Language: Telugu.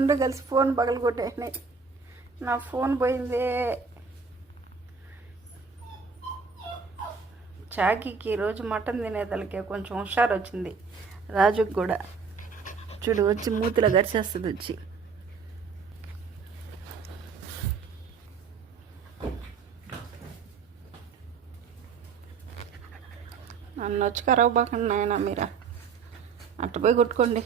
రెండు కలిసి ఫోన్ పగలు కొట్టేసినాయి. నా ఫోన్ పోయిందే. చాకీకి ఈరోజు మటన్ తినేదలకే కొంచెం హుషారు వచ్చింది. రాజుకి కూడా చూడు వచ్చి మూతిలో గరిచేస్తుంది వచ్చి. నన్ను వచ్చి కరవబాకండి నాయన, మీరా అట్ట పోయి కొట్టుకోండి.